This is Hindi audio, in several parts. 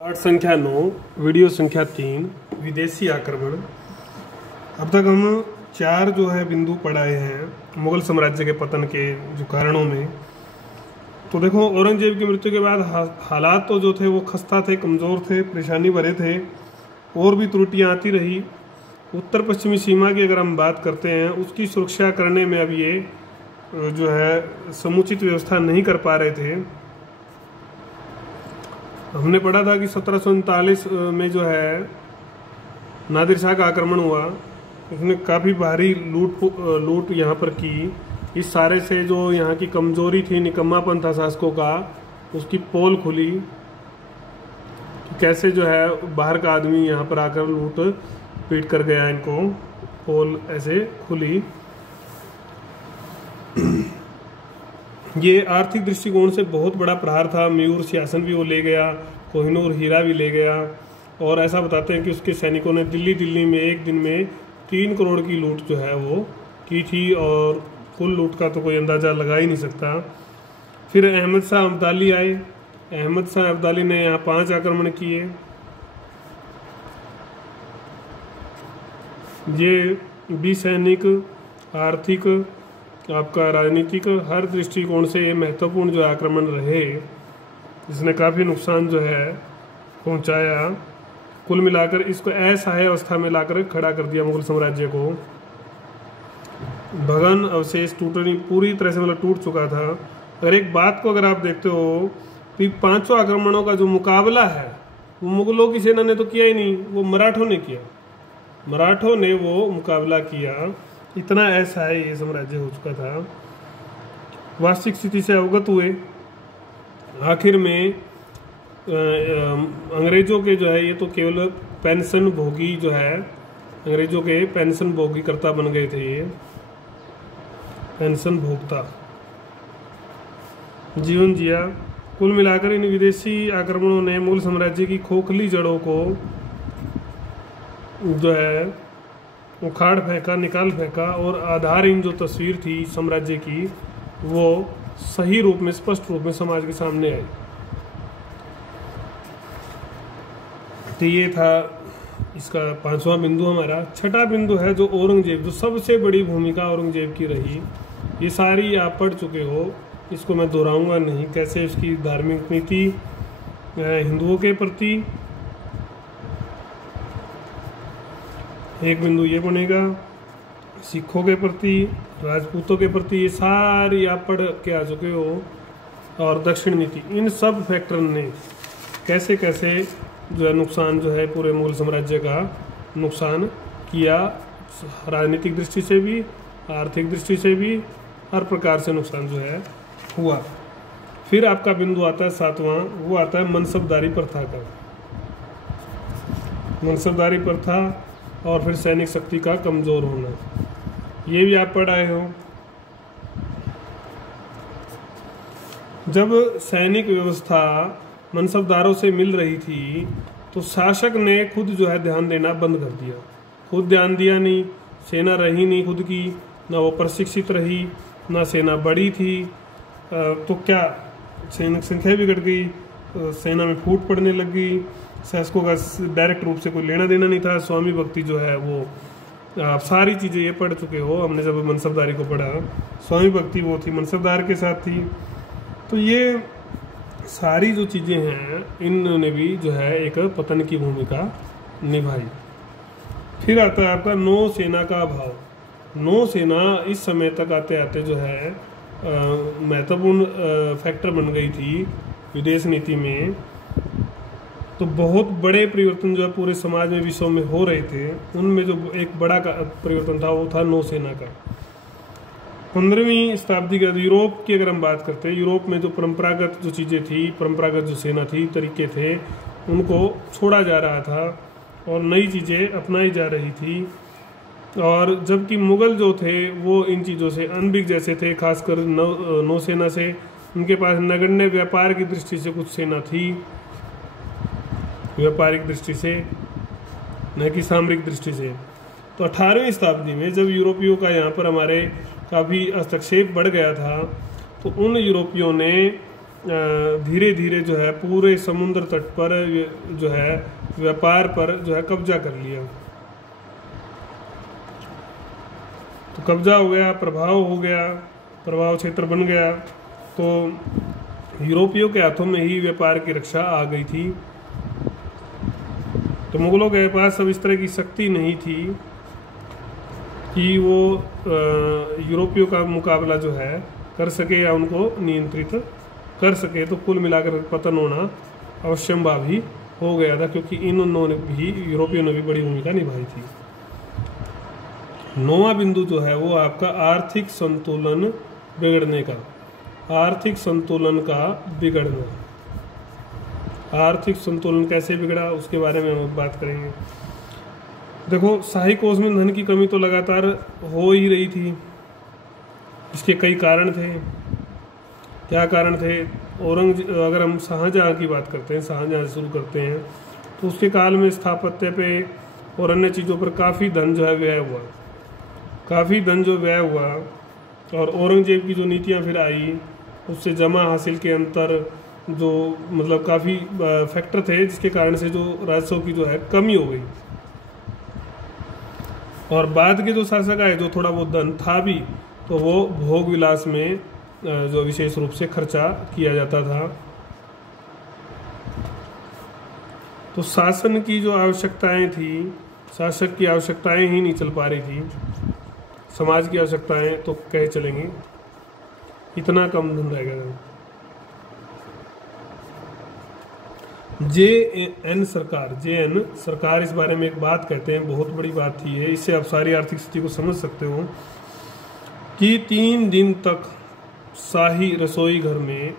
पाठ संख्या 9 वीडियो संख्या 3 विदेशी आक्रमण। अब तक हम 4 जो है बिंदु पढ़ाए हैं मुगल साम्राज्य के पतन के जो कारणों में। तो देखो, औरंगजेब की मृत्यु के बाद हालात तो जो थे वो खस्ता थे, कमज़ोर थे, परेशानी भरे थे, और भी त्रुटियां आती रही। उत्तर पश्चिमी सीमा की अगर हम बात करते हैं, उसकी सुरक्षा करने में अब ये जो है समुचित व्यवस्था नहीं कर पा रहे थे। हमने पढ़ा था कि 1739 में जो है नादिर शाह का आक्रमण हुआ। उसने काफ़ी भारी लूट यहाँ पर की। इस सारे से जो यहाँ की कमजोरी थी, निकम्मापन था शासकों का, उसकी पोल खुली। कैसे जो है बाहर का आदमी यहाँ पर आकर लूट पीट कर गया, इनको पोल ऐसे खुली। ये आर्थिक दृष्टिकोण से बहुत बड़ा प्रहार था। मयूर सिंहासन भी वो ले गया, कोहिनूर हीरा भी ले गया। और ऐसा बताते हैं कि उसके सैनिकों ने दिल्ली में एक दिन में 3 करोड़ की लूट जो है वो की थी, और कुल लूट का तो कोई अंदाज़ा लगा ही नहीं सकता। फिर अहमद शाह अब्दाली आए। अहमद शाह अब्दाली ने यहाँ 5 आक्रमण किए। ये भी सैनिक, आर्थिक, आपका राजनीतिक, हर दृष्टिकोण से ये महत्वपूर्ण जो आक्रमण रहे, जिसने काफ़ी नुकसान जो है पहुंचाया। कुल मिलाकर इसको असहाय अवस्था में लाकर खड़ा कर दिया मुगल साम्राज्य को। भगन अवशेष टूटनी पूरी तरह से मतलब टूट चुका था। अगर एक बात को अगर आप देखते हो तो 500 आक्रमणों का जो मुकाबला है वो मुगलों की सेना ने तो किया ही नहीं, वो मराठों ने किया। मराठों ने वो मुकाबला किया। इतना ऐसा है ये साम्राज्य हो चुका था। वास्तविक स्थिति से अवगत हुए। आखिर में अंग्रेजों के जो है ये तो केवल पेंशन भोगी जो है, अंग्रेजों के पेंशन भोगी कर्ता बन गए थे। ये पेंशन भोगता जीवन जिया। कुल मिलाकर इन विदेशी आक्रमणों ने मुगल साम्राज्य की खोखली जड़ों को जो है उखाड़ फेंका, निकाल फेंका, और आधारहीन जो तस्वीर थी साम्राज्य की वो सही रूप में, स्पष्ट रूप में समाज के सामने आई। तो ये था इसका 5वां बिंदु। हमारा 6ठा बिंदु है जो औरंगजेब, जो सबसे बड़ी भूमिका औरंगजेब की रही। ये सारी आप पढ़ चुके हो, इसको मैं दोहराऊंगा नहीं। कैसे इसकी धार्मिक नीति हिंदुओं के प्रति, एक बिंदु ये बनेगा, सिखों के प्रति, राजपूतों के प्रति, ये सारी आप पढ़ के आ चुके हो। और दक्षिण नीति, इन सब फैक्टर ने कैसे कैसे जो है नुकसान जो है पूरे मुगल साम्राज्य का नुकसान किया। राजनीतिक दृष्टि से भी, आर्थिक दृष्टि से भी, हर प्रकार से नुकसान जो है हुआ। फिर आपका बिंदु आता है 7वां, वो आता है मनसबदारी प्रथा का। मनसबदारी प्रथा और फिर सैनिक शक्ति का कमज़ोर होना, ये भी आप पढ़ आए हो। जब सैनिक व्यवस्था मनसबदारों से मिल रही थी तो शासक ने खुद जो है ध्यान देना बंद कर दिया। खुद ध्यान दिया नहीं, सेना रही नहीं खुद की, ना वो प्रशिक्षित रही, ना सेना बड़ी थी। तो क्या सैनिक संख्या भी घट गई, सेना में फूट पड़ने लग गई। शासकों का डायरेक्ट रूप से कोई लेना देना नहीं था। स्वामी भक्ति जो है वो आप सारी चीज़ें ये पढ़ चुके हो। हमने जब मनसबदारी को पढ़ा, स्वामी भक्ति वो थी, मनसबदार के साथ थी। तो ये सारी जो चीज़ें हैं, इन्होंने भी जो है एक पतन की भूमिका निभाई। फिर आता है आपका नौसेना का अभाव। नौसेना इस समय तक आते आते जो है महत्वपूर्ण फैक्टर बन गई थी विदेश नीति में। तो बहुत बड़े परिवर्तन जो है पूरे समाज में, विश्व में हो रहे थे। उनमें जो एक बड़ा परिवर्तन था वो था नौसेना का। 15वीं शताब्दी के यूरोप की अगर हम बात करते हैं, यूरोप में जो परंपरागत जो चीज़ें थी, परंपरागत जो सेना थी, तरीके थे, उनको छोड़ा जा रहा था और नई चीज़ें अपनाई जा रही थी। और जबकि मुग़ल जो थे वो इन चीज़ों से अनभिज्ञ जैसे थे, खासकर नौसेना से। उनके पास नगण्य व्यापार की दृष्टि से कुछ सेना थी, व्यापारिक दृष्टि से, न कि सामरिक दृष्टि से। तो 18वीं शताब्दी में जब यूरोपियों का यहाँ पर हमारे काफ़ी हस्तक्षेप बढ़ गया था, तो उन यूरोपियों ने धीरे धीरे जो है पूरे समुद्र तट पर जो है व्यापार पर जो है कब्जा कर लिया। तो कब्जा हो गया, प्रभाव हो गया, प्रभाव क्षेत्र बन गया। तो यूरोपियों के हाथों में ही व्यापार की रक्षा आ गई थी। तो मुगलों के पास अब इस तरह की शक्ति नहीं थी कि वो यूरोपियों का मुकाबला जो है कर सके या उनको नियंत्रित कर सके। तो कुल मिलाकर पतन होना अवश्यंभावी भी हो गया था, क्योंकि इन्होंने भी, यूरोपियों ने भी बड़ी भूमिका निभाई थी। 9वां बिंदु जो है वो आपका आर्थिक संतुलन बिगड़ने का, आर्थिक संतुलन का बिगड़ना। आर्थिक संतुलन कैसे बिगड़ा उसके बारे में हम बात करेंगे। देखो, शाही कोष में धन की कमी तो लगातार हो ही रही थी। इसके कई कारण थे। क्या कारण थे? अगर हम शाहजहाँ की बात करते हैं, शाहजहाँ से शुरू करते हैं, तो उसके काल में स्थापत्य पे और अन्य चीज़ों पर काफ़ी धन जो है व्यय हुआ, काफ़ी धन जो व्यय हुआ। और औरंगजेब की जो नीतियाँ फिर आई, उससे जमा हासिल के अंतर जो मतलब काफ़ी फैक्टर थे, जिसके कारण से जो राजस्व की जो है कमी हो गई। और बाद के जो शासक आए, जो थोड़ा बहुत धन था भी, तो वो भोग विलास में जो विशेष रूप से खर्चा किया जाता था। तो शासन की जो आवश्यकताएं थी, शासक की आवश्यकताएं ही नहीं चल पा रही थी। समाज की आवश्यकताएं तो कह चलेंगे, इतना कम धन रह गया। JN सरकार इस बारे में एक बात कहते हैं, बहुत बड़ी बात थी है। इससे आप सारी आर्थिक स्थिति को समझ सकते हो कि 3 दिन तक शाही रसोई घर में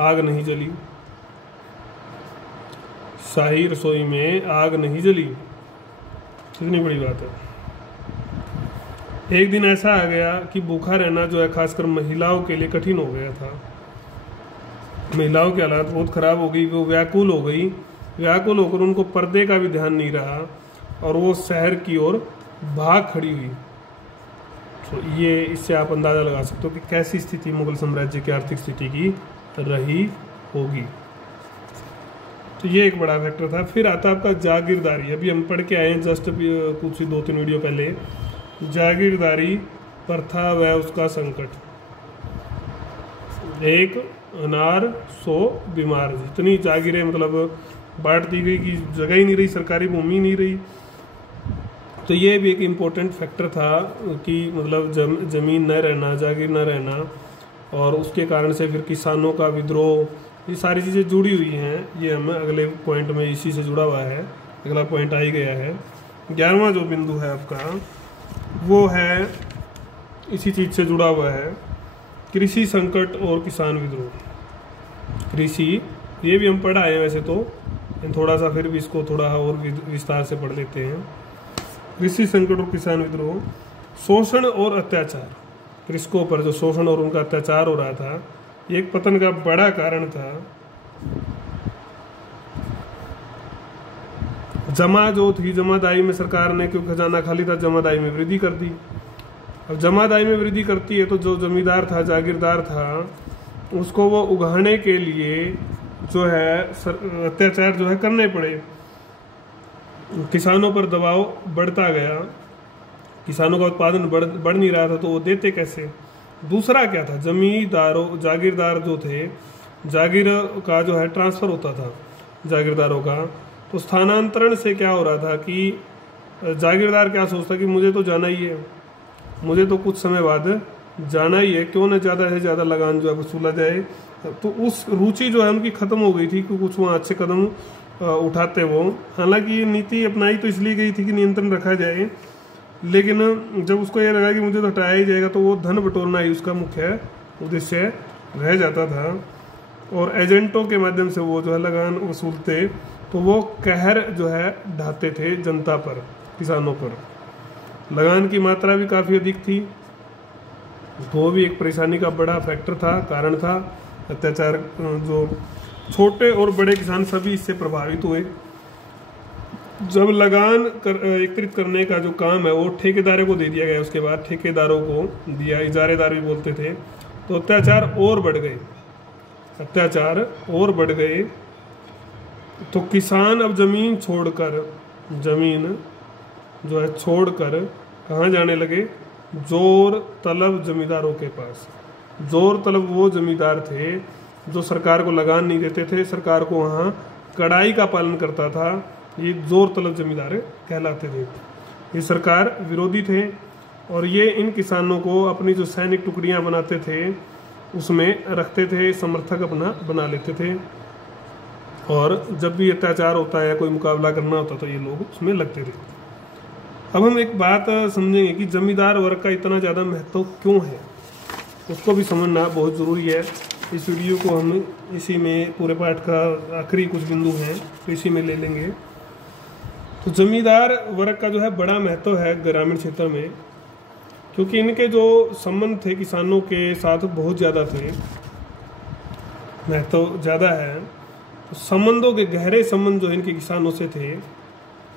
आग नहीं जली, शाही रसोई में आग नहीं जली। कितनी बड़ी बात है। एक दिन ऐसा आ गया कि भूखा रहना जो है खासकर महिलाओं के लिए कठिन हो गया था। महिलाओं की हालत बहुत खराब हो गई, वो व्याकुल हो गई। व्याकुल होकर उनको पर्दे का भी ध्यान नहीं रहा और वो शहर की ओर भाग खड़ी हुई। तो ये इससे आप अंदाज़ा लगा सकते हो कि कैसी स्थिति मुगल साम्राज्य की आर्थिक स्थिति की रही होगी। तो ये एक बड़ा फैक्टर था। फिर आता आपका जागीरदारी। अभी हम पढ़ के आए हैं जस्ट कुछ 2-3 वीडियो पहले, जागीरदारी प्रथा व उसका संकट। एक अनार 100 बीमार। जितनी जागीरें मतलब बांट दी गई कि जगह ही नहीं रही, सरकारी भूमि नहीं रही। तो ये भी एक इम्पोर्टेंट फैक्टर था कि मतलब जमीन न रहना, जागीर न रहना, और उसके कारण से फिर किसानों का विद्रोह, ये सारी चीज़ें जुड़ी हुई हैं। ये हमें अगले पॉइंट में इसी से जुड़ा हुआ है, अगला पॉइंट आ ही गया है। 11वां जो बिंदु है आपका वो है इसी चीज़ से जुड़ा हुआ है, कृषि संकट और किसान विद्रोह। कृषि, ये भी हम पढ़ा है वैसे तो, थोड़ा सा फिर भी इसको थोड़ा और विस्तार से पढ़ लेते हैं। कृषि संकट और किसान विद्रोह। शोषण और अत्याचार, कृषकों पर जो शोषण और उनका अत्याचार हो रहा था, ये एक पतन का बड़ा कारण था। जमा जो थी, जमादाई में सरकार ने, क्योंकि खजाना खाली था, जमादाई में वृद्धि कर दी। अब जमादाई में वृद्धि करती है तो जो जमींदार था, जागीरदार था, उसको वो उगाने के लिए जो है अत्याचार जो है करने पड़े। किसानों पर दबाव बढ़ता गया, किसानों का उत्पादन बढ़ नहीं रहा था, तो वो देते कैसे? दूसरा क्या था, जमींदारों, जागीरदार जो थे, जागीर का जो है ट्रांसफ़र होता था जागीरदारों का। तो स्थानांतरण से क्या हो रहा था कि जागीरदार क्या सोचता कि मुझे तो जाना ही है, मुझे तो कुछ समय बाद जाना ही है, क्यों न ज़्यादा से ज़्यादा लगान जो है वसूला जाए। तो उस रुचि जो है उनकी ख़त्म हो गई थी कि कुछ वहाँ अच्छे कदम उठाते वो। हालांकि ये नीति अपनाई तो इसलिए गई थी कि नियंत्रण रखा जाए, लेकिन जब उसको ये लगा कि मुझे तो हटाया ही जाएगा, तो वो धन बटोरना ही उसका मुख्य उद्देश्य रह जाता था। और एजेंटों के माध्यम से वो जो है लगान वसूलते, तो वो कहर जो है ढाते थे जनता पर, किसानों पर। लगान की मात्रा भी काफ़ी अधिक थी, तो वो भी एक परेशानी का बड़ा फैक्टर था, कारण था। अत्याचार, जो छोटे और बड़े किसान सभी इससे प्रभावित हुए। जब लगान एकत्रित करने का जो काम है वो ठेकेदारों को दे दिया गया, उसके बाद ठेकेदारों को दिया, इजारेदार भी बोलते थे, तो अत्याचार और बढ़ गए। अत्याचार और बढ़ गए। तो किसान अब जमीन जो है छोड़कर कहाँ जाने लगे? जोर तलब जमींदारों के पास। जोर तलब वो जमींदार थे जो सरकार को लगान नहीं देते थे, सरकार को वहाँ कड़ाई का पालन करता था, ये जोर तलब जमींदार कहलाते थे। ये सरकार विरोधी थे और ये इन किसानों को अपनी जो सैनिक टुकड़ियाँ बनाते थे उसमें रखते थे, समर्थक अपना बना लेते थे, और जब भी अत्याचार होता है, कोई मुकाबला करना होता तो ये लोग उसमें लगते थे। अब हम एक बात समझेंगे कि जमींदार वर्ग का इतना ज़्यादा महत्व क्यों है, उसको भी समझना बहुत ज़रूरी है। इस वीडियो को हम इसी में पूरे पाठ का आखिरी कुछ बिंदु हैं तो इसी में ले लेंगे। तो जमींदार वर्ग का जो है बड़ा महत्व है ग्रामीण क्षेत्र में, क्योंकि इनके जो संबंध थे किसानों के साथ बहुत ज़्यादा थे, महत्व ज़्यादा है। तो संबंधों के गहरे संबंध जो इनके किसानों से थे,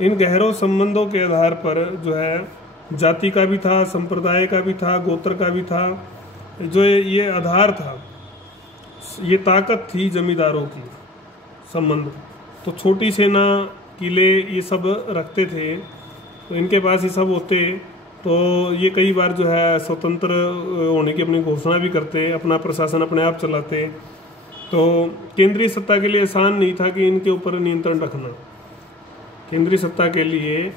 इन गहरों संबंधों के आधार पर जो है जाति का भी था, संप्रदाय का भी था, गोत्र का भी था, जो ये आधार था, ये ताकत थी जमींदारों की संबंध। तो छोटी सेना, किले ये सब रखते थे, तो इनके पास ये सब होते तो ये कई बार जो है स्वतंत्र होने की अपनी घोषणा भी करते, अपना प्रशासन अपने आप चलाते। तो केंद्रीय सत्ता के लिए आसान नहीं था कि इनके ऊपर नियंत्रण रखना। केंद्रीय सत्ता के लिए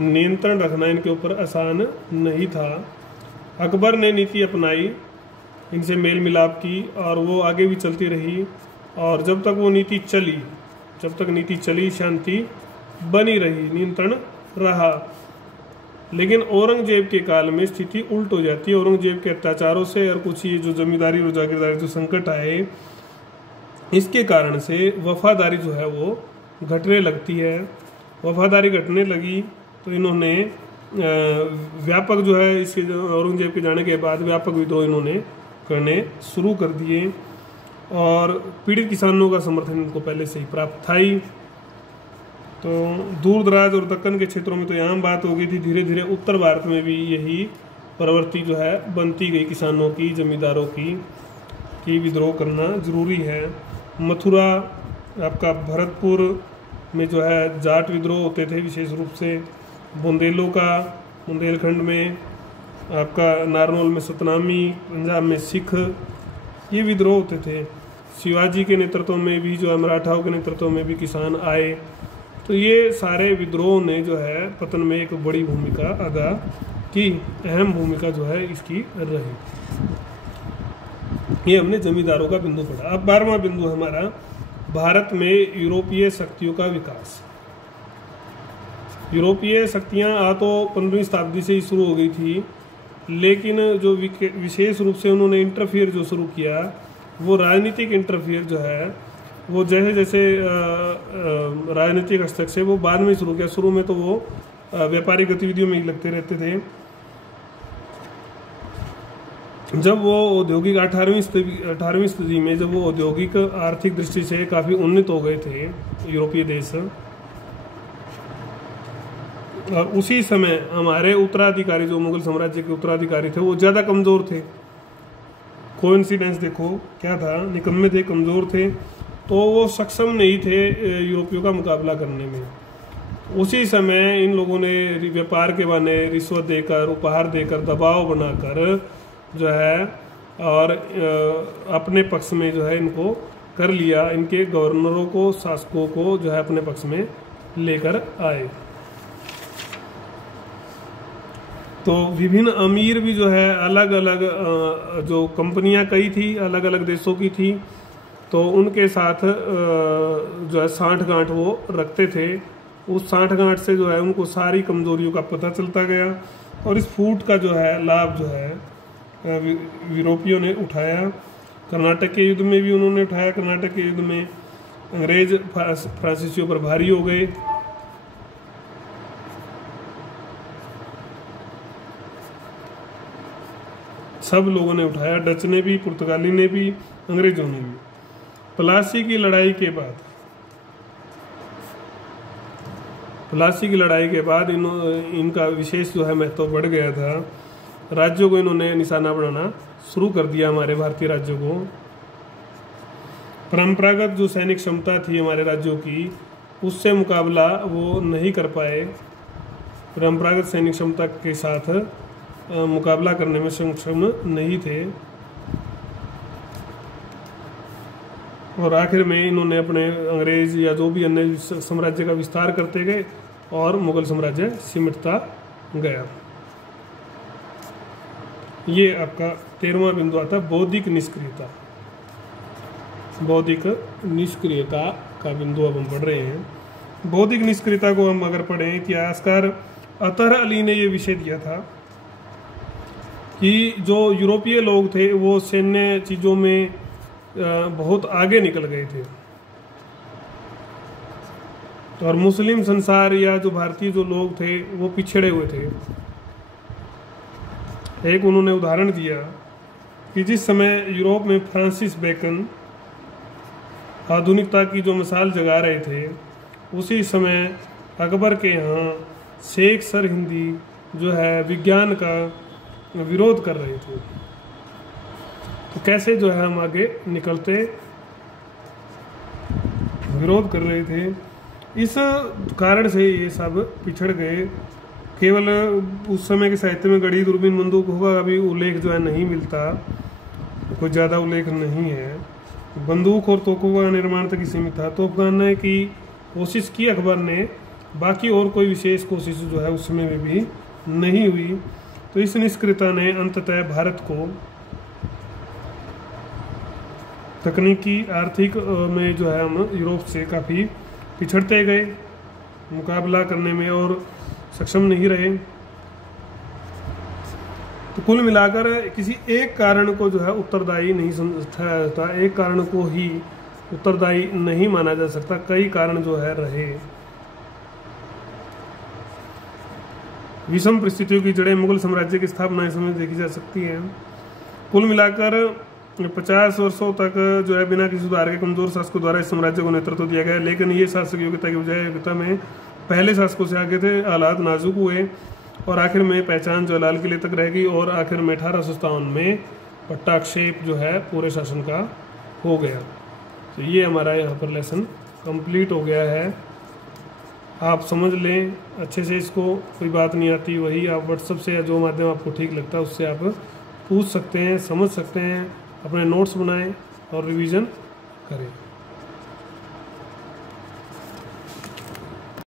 नियंत्रण रखना इनके ऊपर आसान नहीं था। अकबर ने नीति अपनाई, इनसे मेल मिलाप की, और वो आगे भी चलती रही, और जब तक वो नीति चली शांति बनी रही, नियंत्रण रहा। लेकिन औरंगजेब के काल में स्थिति उल्ट हो जाती है। औरंगजेब के अत्याचारों से और कुछ ये जो जमींदारी और जागीरदारी जो संकट आए, इसके कारण से वफादारी जो है वो घटने लगती है। वफादारी घटने लगी तो इन्होंने व्यापक जो है इसके औरंगजेब के जाने के बाद व्यापक विद्रोह इन्होंने करने शुरू कर दिए, और पीड़ित किसानों का समर्थन इनको पहले से ही प्राप्त था ही। तो दूर दराज और दक्कन के क्षेत्रों में तो यहाँ बात हो गई थी, धीरे धीरे उत्तर भारत में भी यही प्रवृत्ति जो है बनती गई किसानों की, जमींदारों की विद्रोह करना जरूरी है। मथुरा, आपका भरतपुर में जो है जाट विद्रोह होते थे विशेष रूप से। बुंदेलखंड में आपका नारनौल में सतनामी, पंजाब में सिख, ये विद्रोह होते थे। शिवाजी के नेतृत्व में भी जो है मराठाओं के नेतृत्व में भी किसान आए। तो ये सारे विद्रोह ने जो है पतन में एक बड़ी भूमिका अदा की, अहम भूमिका जो है इसकी रही। ये हमने जमींदारों का बिंदु पढ़ा। अब 12वां बिंदु हमारा भारत में यूरोपीय शक्तियों का विकास। यूरोपीय शक्तियाँ तो 15वीं शताब्दी से ही शुरू हो गई थी, लेकिन जो विशेष रूप से उन्होंने इंटरफियर जो शुरू किया, वो राजनीतिक इंटरफियर जो है वो जैसे जैसे राजनीतिक हस्तक्षेप से वो बाद में शुरू किया। शुरू में तो वो व्यापारिक गतिविधियों में ही लगते रहते थे। जब वो औद्योगिक 18वीं सदी में जब वो औद्योगिक आर्थिक दृष्टि से काफ़ी उन्नत हो गए थे यूरोपीय देश, और उसी समय हमारे उत्तराधिकारी जो मुगल साम्राज्य के उत्तराधिकारी थे वो ज़्यादा कमज़ोर थे। कोइंसिडेंस देखो क्या था, निकम्मे थे, कमज़ोर थे, तो वो सक्षम नहीं थे यूरोपियों का मुकाबला करने में। उसी समय इन लोगों ने व्यापार के बहाने रिश्वत देकर, उपहार देकर, दबाव बनाकर जो है और अपने पक्ष में जो है इनको कर लिया। इनके गवर्नरों को, शासकों को जो है अपने पक्ष में लेकर आए। तो विभिन्न अमीर भी जो है अलग अलग जो कंपनियां कई थी, अलग अलग देशों की थी, तो उनके साथ जो है साठगांठ वो रखते थे। उस साठगांठ से जो है उनको सारी कमजोरियों का पता चलता गया, और इस फूट का जो है लाभ जो है यूरोपियों ने उठाया। कर्नाटक के युद्ध में भी उन्होंने उठाया। कर्नाटक के युद्ध में अंग्रेज फ्रांसीसियों पर भारी हो गए। सब लोगों ने उठाया, डच ने भी, पुर्तगाली ने भी, अंग्रेजों ने भी। प्लासी की लड़ाई के बाद इनका विशेष जो है महत्व बढ़ गया था। राज्यों को इन्होंने निशाना बनाना शुरू कर दिया, हमारे भारतीय राज्यों को। परंपरागत जो सैनिक क्षमता थी हमारे राज्यों की, उससे मुकाबला वो नहीं कर पाए। परंपरागत सैनिक क्षमता के साथ मुकाबला करने में सक्षम नहीं थे, और आखिर में इन्होंने अपने अंग्रेज या जो भी अन्य साम्राज्य का विस्तार करते गए और मुगल साम्राज्य सिमटता गया। ये आपका 13वां बिंदु आता है बौद्धिक निष्क्रियता। बौद्धिक निष्क्रियता का बिंदु अब हम पढ़ रहे हैं। बौद्धिक निष्क्रियता को हम अगर पढ़ें, इतिहासकार अतहर अली ने ये विषय दिया था कि जो यूरोपीय लोग थे वो सैन्य चीज़ों में बहुत आगे निकल गए थे, और मुस्लिम संसार या जो भारतीय जो लोग थे वो पिछड़े हुए थे। एक उन्होंने उदाहरण दिया कि जिस समय यूरोप में फ्रांसिस बेकन आधुनिकता की जो मिसाल जगा रहे थे, उसी समय अकबर के यहाँ शेख सरहिंदी जो है विज्ञान का विरोध कर रहे थे। तो कैसे जो है हम आगे निकलते, विरोध कर रहे थे, इस कारण से ये सब पिछड़ गए। केवल उस समय के साहित्य में गढ़ी दूरबीन बंदूक होगा अभी उल्लेख जो है नहीं मिलता, कोई ज़्यादा उल्लेख नहीं है। बंदूक और तोपों का निर्माण तक ही सीमित था। तोप बनाने की कोशिश की अकबर ने, बाकी और कोई विशेष कोशिश जो है उस समय में भी नहीं हुई। तो इस निष्क्रियता ने अंततः भारत को तकनीकी आर्थिक में जो है हम यूरोप से काफ़ी पिछड़ते गए, मुकाबला करने में और सक्षम नहीं रहे। तो कुल मिलाकर किसी एक कारण को जो है उत्तरदायी नहीं समझा जाता, एक कारण को ही उत्तरदायी नहीं माना जा सकता, कई कारण जो है रहे। विषम परिस्थितियों की जड़ें मुगल साम्राज्य की स्थापना इस समय देखी जा सकती हैं। कुल मिलाकर 50 वर्षों तक जो है बिना किसी सुधार के कमजोर शासकों द्वारा इस साम्राज्य को नेतृत्व दिया गया, लेकिन ये शासक योग्यता की बजाय योग्यता में पहले शासकों से आगे थे। हालात नाजुक हुए और आखिर में पहचान जो लाल किले तक रह गई, और आखिर में 1857 में पट्टाक्षेप जो है पूरे शासन का हो गया। तो ये हमारा यहाँ पर लेसन कंप्लीट हो गया है। आप समझ लें अच्छे से इसको, कोई बात नहीं आती वही आप व्हाट्सएप से या जो माध्यम आपको ठीक लगता है उससे आप पूछ सकते हैं, समझ सकते हैं, अपने नोट्स बनाएं और रिवीजन करें।